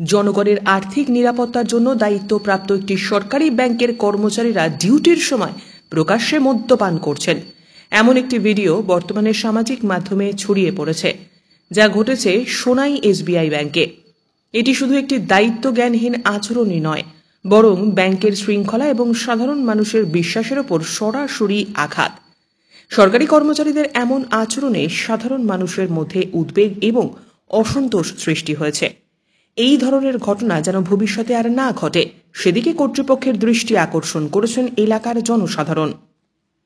জনগণের আর্থিক নিরাপত্তার জন্য দায়িত্বপ্রাপ্ত একটি সরকারি ব্যাংকের কর্মচারীরা ডিউটির সময় প্রকাশ্যে মদ্যপান করছেন এমন একটি ভিডিও বর্তমানে সামাজিক মাধ্যমে ছড়িয়ে পড়েছে, যা ঘটেছে সোনাই এসবিআই ব্যাংকে। এটি শুধু একটি দায়িত্বজ্ঞানহীন আচরণই নয়, বরং ব্যাংকের শৃঙ্খলা এবং সাধারণ মানুষের বিশ্বাসের ওপর সরাসরি আঘাত। সরকারি কর্মচারীদের এমন আচরণে সাধারণ মানুষের মধ্যে উদ্বেগ এবং অসন্তোষ সৃষ্টি হয়েছে। এই ধরনের ঘটনা যেন ভবিষ্যতে আর না ঘটে, সেদিকে কর্তৃপক্ষের দৃষ্টি আকর্ষণ করেছেন এলাকার জনসাধারণ।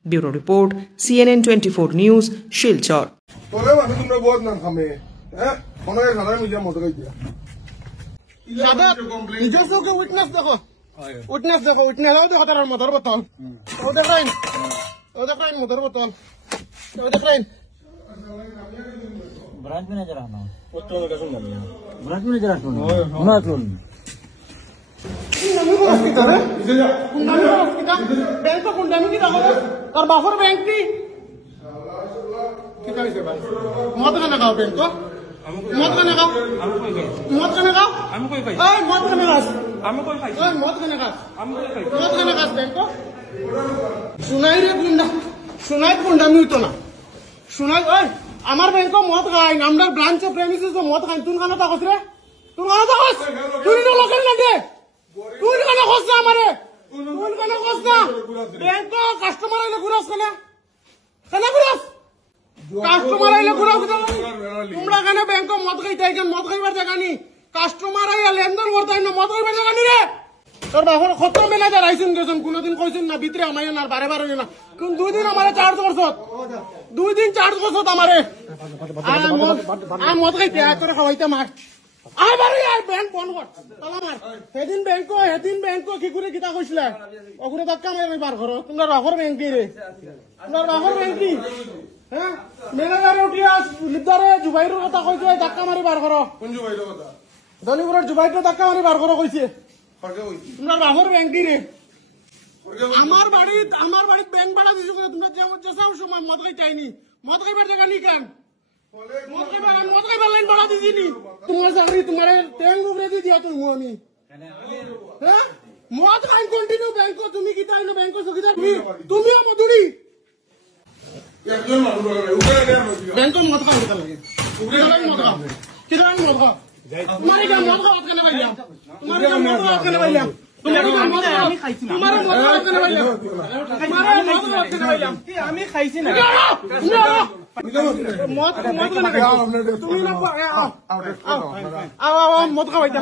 Bureau report, CNN 24 news, Silchar. Branch manager आना ब्रांच मैनेजर आना बैंक को कुंडामी की और बाफर बैंक की मत का लगाओ बैंक को मत का लगाओ मत का लगाओ मत का लगा मत का लगा बैंक को सुनाई रे कुंडा सुनाई कुंडामी तो ना सुनाई আমার ব্যাংক মদ খাই নামদার ব্রাঞ্চ প্রেমিসিস মদ খাই তুই কেন তাকস রে তুই কেন তাকস তুই তো লোকের লাগে তুই কেন খস না আমারে তুই কেন খস না ব্যাংক কাস্টমার আইলে ঘুরাস কেন কেন ঘুরাস কাস্টমার আইলে ঘুরাস তোমরা কেন ব্যাংক মদ খাই তাই কেন মদ খাইবার জায়গা নি কাস্টমার আইলে লেনদেন করতে না মদ খাইবার জায়গা নি রে তোর বাবার কত ম্যানেজার আইছুন গেছুন কোনদিন কইছুন না ভিতরে আমায় না বারে বারে না কোন দুই দিন আমারে চার্জ করছত 2 দিন চার্জ করছত আমারে মদ খাইতে তোর খাওয়াইতে মার আয় বারে আয় ব্যাংক বন্ধ কর তালা মার সেদিন ব্যাংক কি করে কিতা কইছলা ওগুরে ধাক্কা মারি বার করো তোমরা বাবার ব্যাংক কি রে তোমরা বাবার ব্যাংক কি হ্যাঁ ম্যানেজার উঠিয়া লিদারে জুবাইরের কথা কইছে ধাক্কা মারি বার করো কোন জুবাইরের কথা দলিপুরের জুবাইরটা ধাক্কা মারি বার করো কইছে তোমরা বাবার ব্যাংক কি রে আমার বাড়িতে ব্যাংক ভাড়া দিছো তোমরা যেসব সময় মদ খাইতে আইনি মদ খাইবার জায়গা নি কেন মদ খাইবার লাইন ভাড়া দিছিনি তোমার চাকরি তোমার ট্যাঙ্ক উপরে দিয়ে দিয়া তুমি আমি হ্যাঁ মদ খাই কন্টিনিউ ব্যাংক তুমি কি তাইনো ব্যাংক চকিদার তুমিও মধুরি ব্যাংক মদ খাই কিতা লাগে মদ খাও কিতা মদ খাও तुम्हारे क्या मौत का बात करने वाली तुम्हारे क्या मौत का बात करने वाली तुम्हारे क्या मौत का खाइसी ना तुम्हारे मौत का बात करने वाली तुम्हारे मौत का बात करने वाली हमें खाइसी ना मौत का लगाओ तुम ना आओ मौत का बात